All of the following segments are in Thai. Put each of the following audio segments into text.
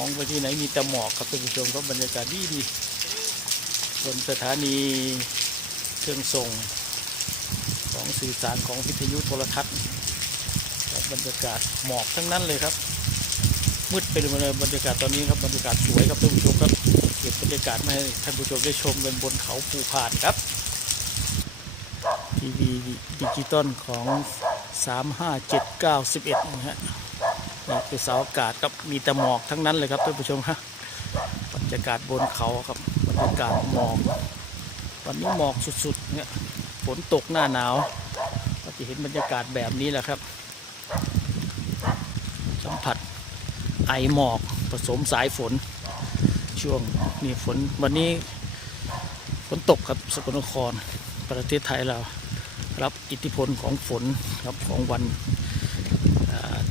องไปที่ไหนมีแต่หมอกครับท่านผู้ชมครับบรรยากาศดีดีบนสถานีเครื่องส่งของสื่อสารของวิทยุโทรทัศน์ครับบรรยากาศหมอกทั้งนั้นเลยครับมืดไปเลยบรรยากาศตอนนี้ครับบรรยากาศสวยครับท่านผู้ชมครับเก็บบรรยากาศมาให้ท่านผู้ชมได้ชมกันบนเขาภูพานครับทีวีดิจิตอลของ 35791นะฮะ นี่คือเสาอากาศครับมีแต่หมอกทั้งนั้นเลยครับท่านผู้ชมฮะบรรยากาศบนเขาครับบรรยากาศหมอก วันนี้หมอกสุดๆเนี่ยฝนตกหน้าหนาวก็จะเห็นบรรยากาศแบบนี้แหละครับสัมผัสไอหมอกผสมสายฝน ช่วงนี้ฝนวันนี้ฝนตกครับสกลนครประเทศไทยเรารับอิทธิพลของฝนครับของวัน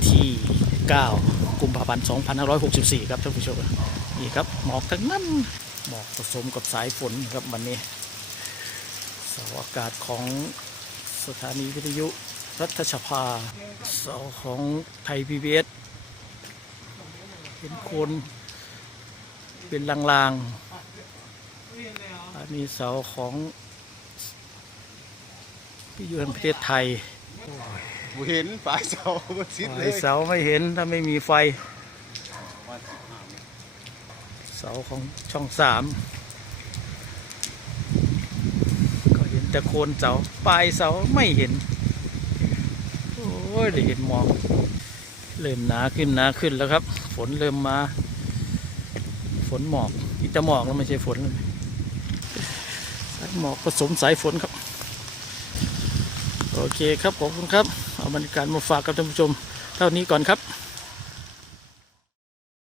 ที่ 9 กุมภาพันธ์ 2564 ครับท่านผู้ชมนี่ครับหมอกทั้งนั้นหมอกผสมกับสายฝนครับวันนี้เสาอากาศของสถานีวิทยุรัฐสภาเสาของไทยพีบีเอสเห็นโคนเป็นลางๆอันนี้เสาของที่อยู่ในประเทศไทย บ่เห็นปลายเสาบ่ซิดเลไอยเสาไม่เห็นถ้าไม่มีไฟ เสาของช่องสามก็เห็นแต่โคนเสาปลายเสาไม่เห็น โอ้ยได้เห็นหมอกเริ่มหนาขึ้นหนาขึ้นแล้วครับ ฝนเริ่มมา ฝนหมอกอีแต่หมอกแล้วไม่ใช่ฝนเลยสายหมอกผสมสายฝนครับ โอเคครับขอบคุณครับ เอาบรรยากาศมาฝากกับท่านผู้ชม เท่านี้ก่อนครับ